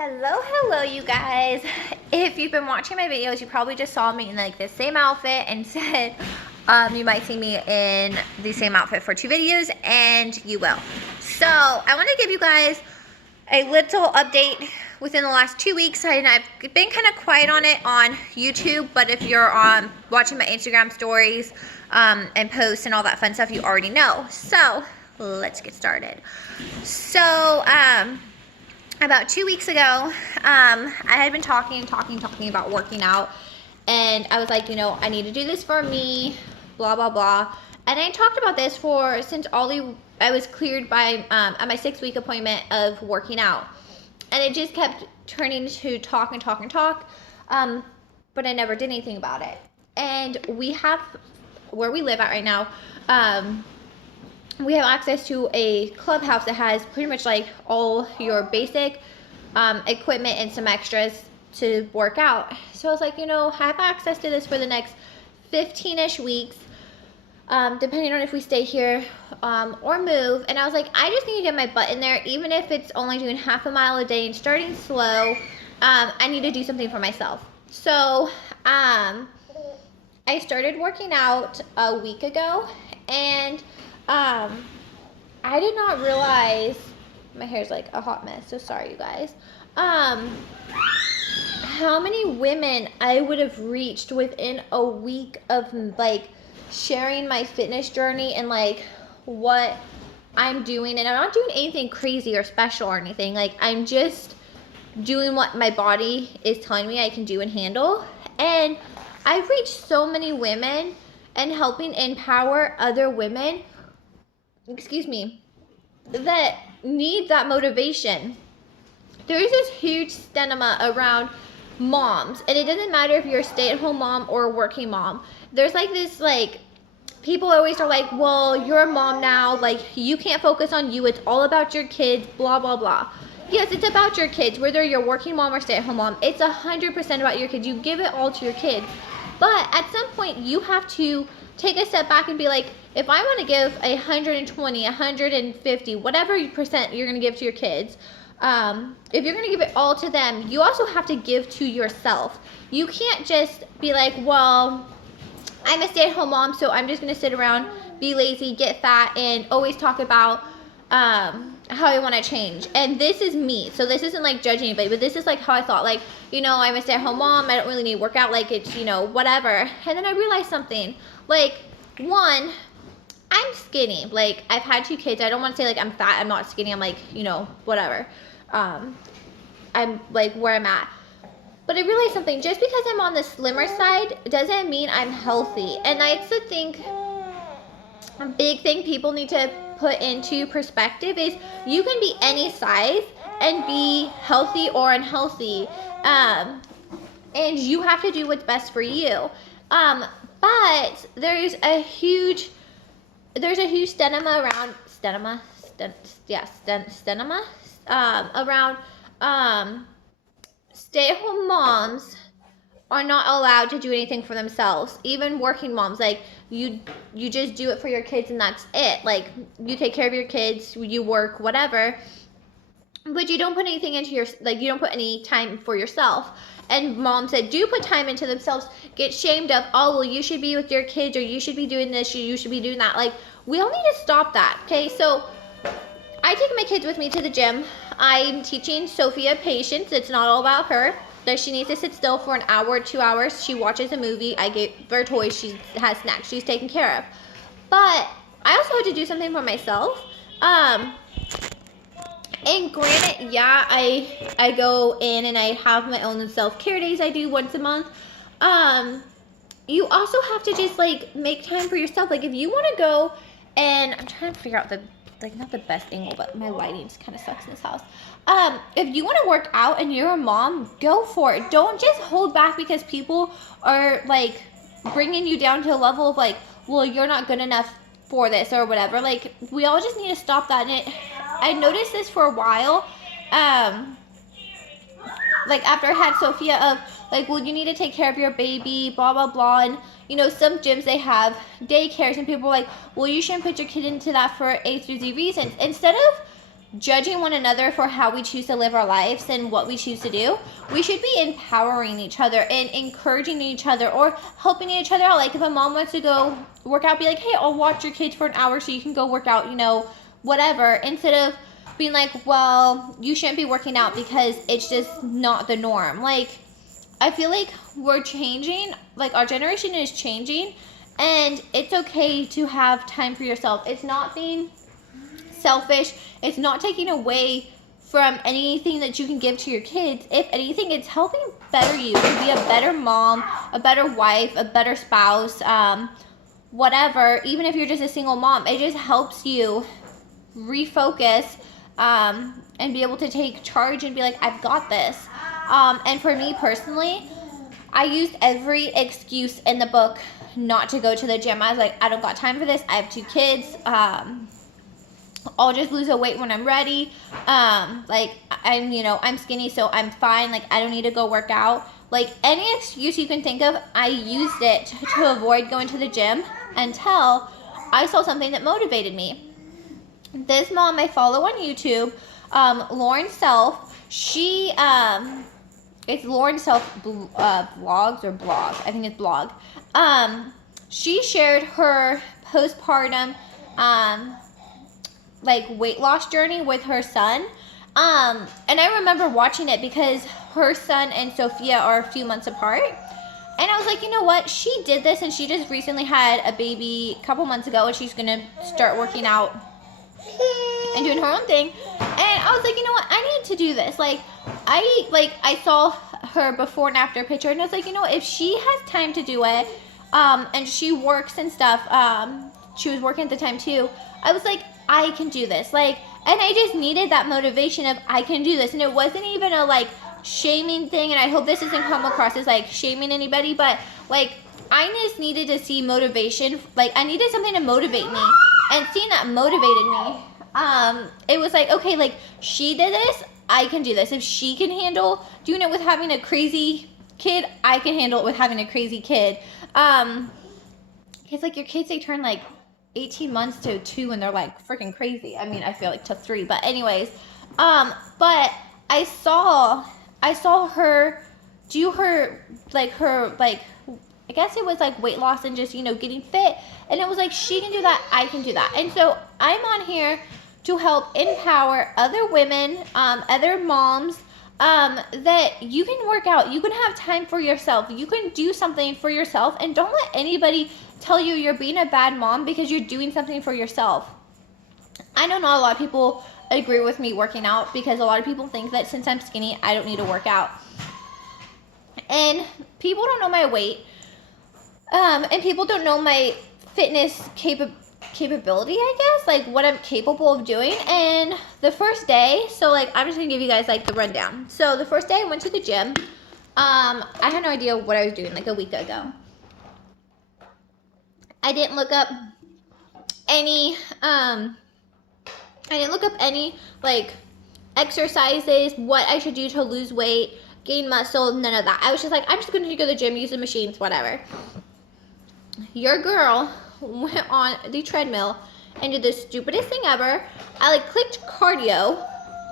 Hello, you guys. If you've been watching my videos, you probably just saw me in like the same outfit and said you might see me in the same outfit for 2 videos, and you will. So I want to give you guys a little update within the last 2 weeks. I've been kind of quiet on it on YouTube, but if you're watching my Instagram stories and posts and all that fun stuff, you already know. So let's get started. So about 2 weeks ago, I had been talking about working out, and I was like, I need to do this for me, blah, blah, blah. And I talked about this since I was cleared by, at my 6-week appointment of working out. And it just kept turning to talk, but I never did anything about it. And we have, where we live at right now, we have access to a clubhouse that has pretty much like all your basic equipment and some extras to work out. So I was like, I have access to this for the next 15-ish weeks, depending on if we stay here or move. And I was like, I just need to get my butt in there, even if it's only doing half a mile a day and starting slow. I need to do something for myself. So I started working out a week ago, and I did not realize, my hair's like a hot mess, so sorry you guys, how many women I would have reached within a week of like sharing my fitness journey and like what I'm doing. And I'm not doing anything crazy or special or anything, like I'm just doing what my body is telling me I can do and handle. And I've reached so many women and helping empower other women, that need that motivation. There is this huge stigma around moms, and it doesn't matter if you're a stay-at-home mom or a working mom. There's like this, like, people always are like, well, you're a mom now, like, you can't focus on you, it's all about your kids, blah, blah, blah. Yes, it's about your kids, whether you're a working mom or stay-at-home mom. It's 100% about your kids. You give it all to your kids. But at some point, you have to take a step back and be like, if I want to give 120, 150, whatever percent you're going to give to your kids, if you're going to give it all to them, you also have to give to yourself. You can't just be like, well, I'm a stay-at-home mom, so I'm just going to sit around, be lazy, get fat, and always talk about how I want to change. And this is me, so this isn't like judging anybody, but this is like how I thought, like, I'm a stay-at-home mom, I don't really need to work out, like it's, whatever. And then I realized something, like, one, I'm skinny. Like, I've had 2 kids. I don't want to say like I'm fat, I'm not skinny, I'm like, whatever. I'm like where I'm at. But I realized something, just because I'm on the slimmer side doesn't mean I'm healthy. And that's the thing, a big thing people need to put into perspective is you can be any size and be healthy or unhealthy. And you have to do what's best for you. But there's a huge stigma around stay-at-home moms are not allowed to do anything for themselves. Even working moms, like you just do it for your kids and that's it. Like, you take care of your kids, you work, whatever, but you don't put anything into you don't put any time for yourself. And moms that do put time into themselves get shamed of, oh, well, you should be with your kids, or you should be doing this, you should be doing that. Like, we all need to stop that, okay? So I take my kids with me to the gym. I'm teaching Sophia patience. It's not all about her. That she needs to sit still for an hour or 2 hours. She watches a movie. I give her toys. She has snacks. She's taken care of. But I also have to do something for myself. And granted, yeah, I go in and I have my own self-care days I do once a month. You also have to just, like, make time for yourself. Like, if you want to go, and I'm trying to figure out not the best angle, but my lighting just kind of sucks in this house. If you want to work out and you're a mom, go for it. Don't just hold back because people are, like, bringing you down to a level of, like, well, you're not good enough for this or whatever. Like, we all just need to stop that. And I noticed this for a while, like after I had Sophia, of like, well, you need to take care of your baby, blah, blah, blah. And, some gyms, they have daycares, and people are like, well, you shouldn't put your kid into that for A through Z reasons. Instead of judging one another for how we choose to live our lives and what we choose to do. We should be empowering each other and encouraging each other or helping each other out. Like if a mom wants to go work out, be like, hey, I'll watch your kids for an hour so you can go work out, you know, whatever, instead of being like, well, you shouldn't be working out because it's just not the norm. Like, I feel like we're changing, like our generation is changing, and it's okay to have time for yourself. It's not being selfish. It's not taking away from anything that you can give to your kids. If anything, it's helping better you to be a better mom, a better wife, a better spouse, whatever. Even if you're just a single mom, it just helps you refocus and be able to take charge and be like, I've got this. And for me personally, I used every excuse in the book not to go to the gym. I was like, I don't got time for this. I have 2 kids. I'll just lose the weight when I'm ready. Like I'm skinny, so I'm fine. Like I don't need to go work out. Like any excuse you can think of, I used it to avoid going to the gym until I saw something that motivated me. This mom I follow on YouTube, Lauren Self, she, it's Lauren Self vlogs or blog. I think it's blog. She shared her postpartum, like weight loss journey with her son. And I remember watching it because her son and Sophia are a few months apart. And I was like, you know what? She did this and she just recently had a baby a couple months ago and she's going to start working out and doing her own thing. And I was like, you know what? I need to do this. I saw her before and after picture and I was like, you know what? If she has time to do it, and she works and stuff, she was working at the time too. I was like, I can do this. And I just needed that motivation of I can do this. And it wasn't even a shaming thing. And I hope this doesn't come across as shaming anybody, but I just needed to see motivation. I needed something to motivate me. And seeing that motivated me. It was okay, she did this, I can do this. If she can handle doing it with having a crazy kid, I can handle it with having a crazy kid. It's your kids, they turn 18 months to 2 and they're freaking crazy. I mean, I feel to 3, but anyways, but I saw her do her, I guess it was weight loss and just, getting fit. And it was she can do that, I can do that. And so I'm on here to help empower other women, other moms, that you can work out, you can have time for yourself, you can do something for yourself, and don't let anybody tell you you're being a bad mom because you're doing something for yourself. I know not a lot of people agree with me working out because a lot of people think that since I'm skinny, I don't need to work out. And people don't know my weight, and people don't know my fitness capability, I guess, what I'm capable of doing. And the first day, so I'm just gonna give you guys the rundown. So the first day I went to the gym, I had no idea what I was doing a week ago. I didn't look up any exercises, what I should do to lose weight, gain muscle, none of that. I was just I'm just gonna go to the gym, use the machines, whatever. Your girl went on the treadmill and did the stupidest thing ever. I clicked cardio,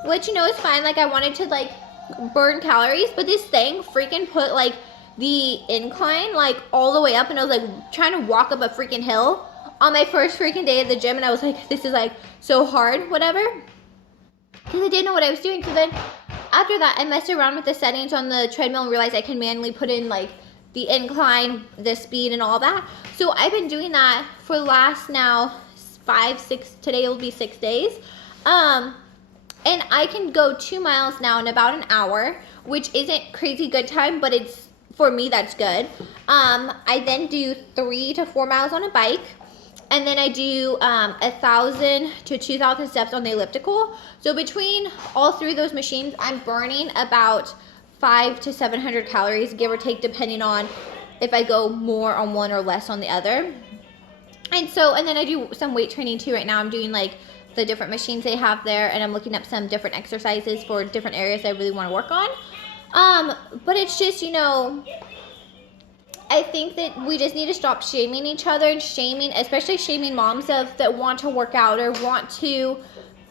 which is fine. I wanted to burn calories, but this thing freaking put the incline all the way up, and I was trying to walk up a freaking hill on my first freaking day at the gym, and I was this is so hard, whatever, because I didn't know what I was doing. So then after that, I messed around with the settings on the treadmill and realized I can manually put in the incline, the speed, and all that. So I've been doing that for the last now 5, 6, today will be 6 days. And I can go 2 miles now in about an hour, which isn't crazy good time, but it's, for me, that's good. I then do 3 to 4 miles on a bike. And then I do 1,000 to 2,000 steps on the elliptical. So between all 3 of those machines, I'm burning about 500 to 700 calories, give or take, depending on if I go more on one or less on the other. And then I do some weight training too. Right now I'm doing the different machines they have there, and I'm looking up some different exercises for different areas I really want to work on. But it's just, I think that we just need to stop shaming each other and especially shaming moms that want to work out or want to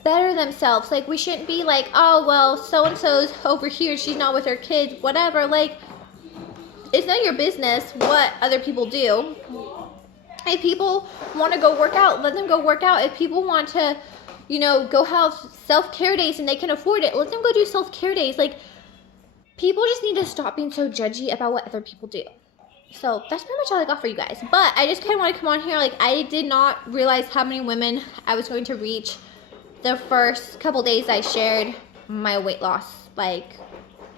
better themselves. Like, we shouldn't be like, oh, well, so-and-so's over here, she's not with her kids, whatever. Like, it's none of your business what other people do. If people want to go work out, let them go work out. If people want to, you know, go have self-care days and they can afford it, let them go do self-care days. Like, people just need to stop being so judgy about what other people do. So that's pretty much all I got for you guys. But I just kind of want to come on here. Like, I did not realize how many women I was going to reach the first couple days I shared my weight loss, like,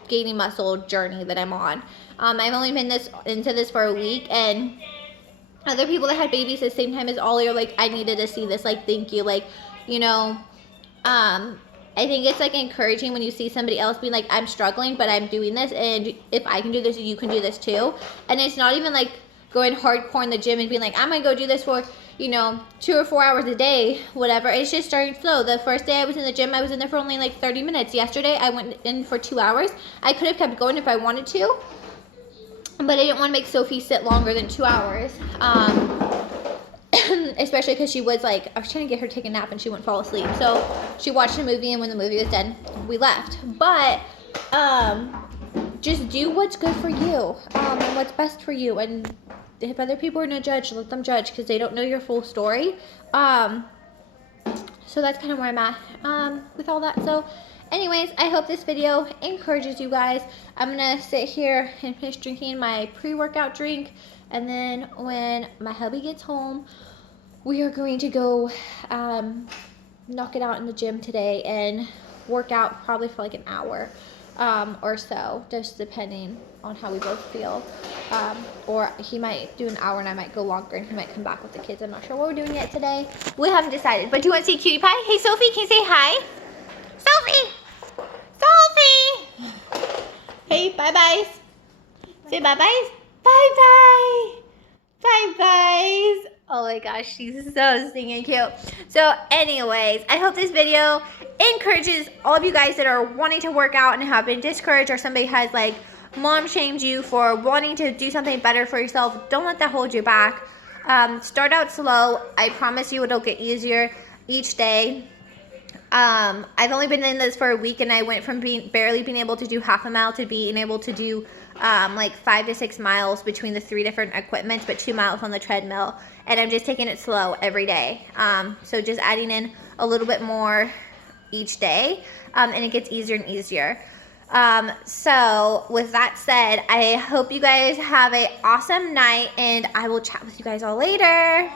gaining muscle journey that I'm on. I've only been into this for a week, and other people that had babies at the same time as Ollie are like, I needed to see this. Like, thank you. Like, you know, I think it's like encouraging when you see somebody else being like, I'm struggling, but I'm doing this, and if I can do this, you can do this too. And it's not even like going hardcore in the gym and being like, I'm gonna go do this for, you know, 2 or 4 hours a day, whatever. It's just starting slow. The first day I was in the gym, I was in there for only like 30 minutes. Yesterday, I went in for 2 hours. I could have kept going if I wanted to, but I didn't want to make Sophie sit longer than 2 hours. Especially because she was like, I was trying to get her to take a nap and she wouldn't fall asleep. So she watched a movie, and when the movie was done, we left. But just do what's good for you, and what's best for you. And if other people are gonna judge, let them judge, because they don't know your full story. So that's kind of where I'm at with all that. So anyways, I hope this video encourages you guys. I'm gonna sit here and finish drinking my pre-workout drink, and then when my hubby gets home, we are going to go knock it out in the gym today and work out probably for like an hour or so, just depending on how we both feel. Or he might do an hour and I might go longer, and he might come back with the kids. I'm not sure what we're doing yet today. We haven't decided. But do you want to see Cutie Pie? Hey, Sophie, can you say hi? Sophie! Sophie! Hey, bye-byes. Say bye-byes. Bye-bye. Bye-byes. Oh my gosh, she's so stinking cute. So anyways, I hope this video encourages all of you guys that are wanting to work out and have been discouraged, or somebody has like mom shamed you for wanting to do something better for yourself. Don't let that hold you back. Start out slow. I promise you it'll get easier each day. I've only been in this for a week, and I went from barely being able to do half a mile to being able to do like 5 to 6 miles between the 3 different equipments, but 2 miles on the treadmill. And I'm just taking it slow every day. So just adding in a little bit more each day, and it gets easier and easier. So with that said, I hope you guys have an awesome night, and I will chat with you guys all later.